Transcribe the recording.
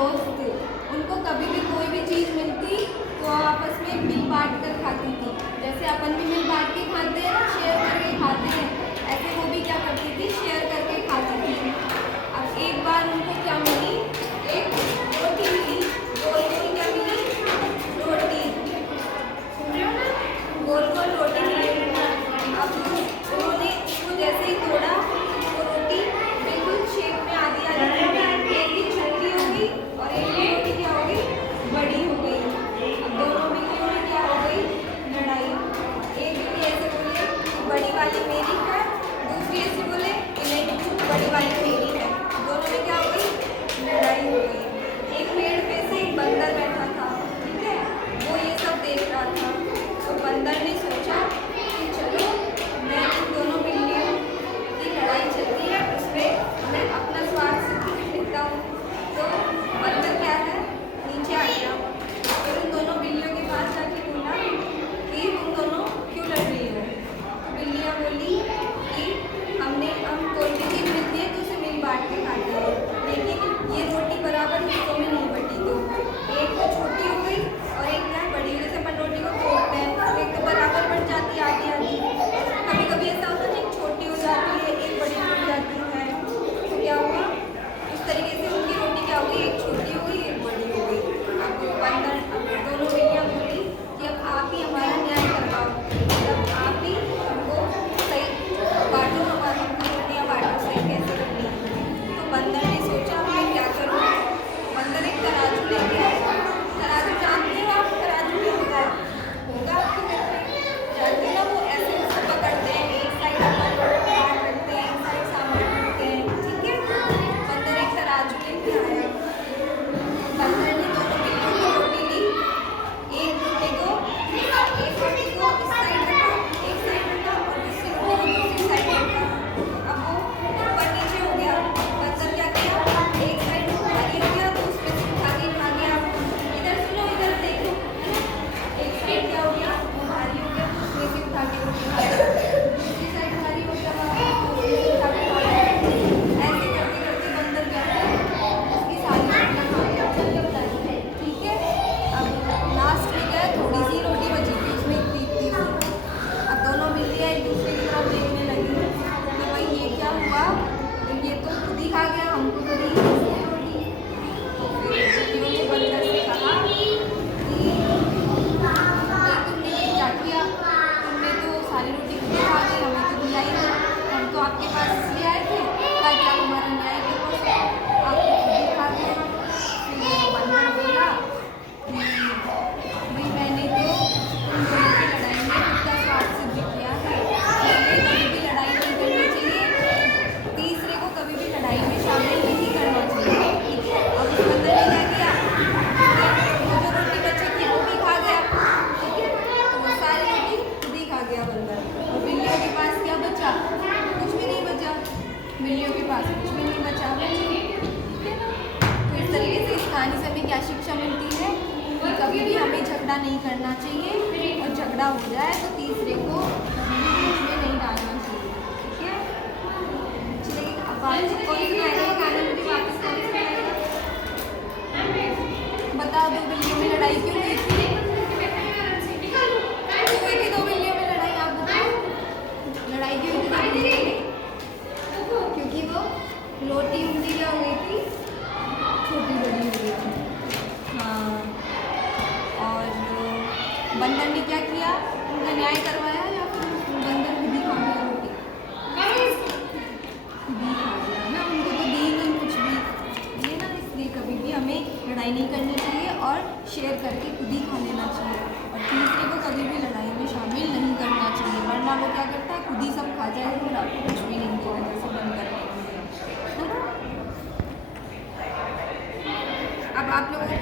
दोस्त उनको कभी भी कोई भी चीज़ मिलती तो आपस में मिल बांट कर खाती थी। जैसे अपन भी मिल बांट के खाते हैं, शेयर करके खाते हैं, ऐसे वो भी क्या करती थी, शेयर करके खाती थी। अब एक बार उनको क्या मिली, एक रोटी मिली। गोल गोल क्या मिली, रोटी। सुन रहे हो ना, गोल गोल रोटी मिली। अब उन्होंने उसको जैसे ही तोड़ा तो रोटी बिल्कुल शेप में आधी आधी एक ही छोटी हो गई और एक ही रोटी क्या हो गई, बड़ी हो गई। अब दोनों बिल्लियों में क्या हो गई, लड़ाई। एक बिल्ली ऐसे बोले बड़ी वाली मेरी है, दूसरी ऐसे बोले कि नहीं बड़ी वाली मेरी है। दोनों में क्या हो गई, लड़ाई हो गई। एक पेड़ पे से एक बंदर बैठा था, ठीक है, वो ये सब देख रहा था। तो बंदर ने सोचा कि चलो मैं इन दोनों बिल्लियों की लड़ाई चलती है उसमें मैं अपना स्वार्थ सिद्ध करता हूँ। तो बंदर क्या है, नीचे आ गया। फिर उन दोनों बिल्लियों के पास जाके बोला कि तुम दोनों क्यों लड़ रही हो। तो बिल्लियाँ बोली कि हम कोई भी चीज़ मिलती है तो उसे मिल बांट के खाते हैं, लेकिन ये रोटी बराबर हिस्सों में नहीं बटी। तो एक तो छोटी हो गई और एक क्या बड़ी। जैसे अपन रोटी को तोड़ते हैं तो एक तो बराबर बन जाती है आधी आधी, कभी कभी ऐसा होता है एक छोटी हो जाती है एक बड़ी हो जाती है। तो क्या हुआ, इस तरीके से उनकी रोटी क्या हो गई, एक छोटी हो गई एक बड़ी हो गई। अब दोनों बिल्लियाँ बोली कि अब आप ही हमारा न्याय करवाओ, अब आप ही हमको सही बांटो, हमारी रोटियाँ बांटो सही कैसे करनी है। तो बंदर ने सोचा मैं क्या करूँ। बंदर एक तराजू लेके आया। तराजू जानते हो आप, तराजू क्या होता है, होगा आपके घर पे, जानते हो ना, वो ऐसे उसको पकड़ते हैं, एक साइड अपन बांट रखते हैं, एक साइड सामने रखते हैं, ठीक है। बंदर एक तराजू लेके आया। बंदर ने दोनों बिल्लियों की रोटी ली, एक रोटी को इस साइड रखा, एक साइड रखा और दूसरी रोटी को दूसरी साइड रखा। अब वो ऊपर नीचे हो गया। बंदर क्या किया, एक साइड भारी हो गया तो उसमें से उठा के खा गया। इधर सुनो, इधर देखो, एक साइड क्या हो गया, वो भारी हो गया तो उसमें से उठा के रोटी खा गया। दूसरी साइड भारी हो गया तो उसमें से उठा के खा गया। ऐसे करते करते बंदर क्या है, उसकी सारी रोटियाँ खा गया, ठीक है। अब लास्ट में क्या है, थोड़ी सी रोटी बची थी उसमें इतनी इतनी सी। अब दोनों बिल्लियाँ एक दूसरे की तरफ देखने लगी कि भाई ये क्या हुआ, ये तो खुद ही खा गया, हमको तो दी नहीं रोटी। तो फिर बिल्लियों ने बंदर से कहा कि तुमने ये क्या किया, तुमने तो सारी रोटी खुद ही खा गई, हमें तो दिया ही नहीं। हम तो आपके पास इसलिए आए थे ताकि आप हमारा न्याय करो, आप तो खुद ही खा गए। फिर बंदर बोला कि भाई मैंने तो तुम दोनों की लड़ाई में खुद का स्वार्थ सिद्ध किया है, इसलिए कभी भी लड़ाई नहीं करनी चाहिए, तीसरे को कभी भी लड़ाई में शामिल नहीं करना चाहिए, ठीक है। अब उस बंदर ने क्या किया, वो जो रोटी बची थी वो भी खा गया, ठीक है। तो वो सारी रोटी खुद ही खा गया बंदर। और बिल्लियों के पास क्या बचा, कुछ भी नहीं बचा, बिल्लियों के पास कुछ भी नहीं बचा, ठीक है ना। तो इस तरीके से इस कहानी से हमें क्या शिक्षा मिलती है कि कभी भी हमें झगड़ा नहीं करना चाहिए, और झगड़ा हो जाए तो तीसरे को कभी भी बीच में नहीं डालना चाहिए, ठीक है। चलिए अब आज कौन सुनाएगा कहानी, मुझे वापस कौन सुनाएगा, बता दो। बिल्लियों में लड़ाई क्यों हुई थी, क्यों हुई थी दो बिल्लियों में लड़ाई, आप बताओ लड़ाई क्यों हुई थी दो बिल्लियों में? क्योंकि वो रोटी उनकी क्या हो गई थी, छोटी बड़ी हो गई थी, हाँ। और बंदर ने क्या किया, उनका न्याय करवाया या फिर बंदर खुद ही खा गया रोटी, खुद ही खा गया ना, उनको तो दी नहीं कुछ भी, ये ना। इसलिए कभी भी हमें लड़ाई नहीं करनी चाहिए और शेयर करके खुद ही खा लेना चाहिए, और तीसरे को कभी भी लड़ाई में शामिल नहीं करना चाहिए, वरना वो क्या करता है, खुद ही सब खा जाएगा और आपको कुछ भी नहीं देगा, जैसे बंदर है ना। अब आप लोगों को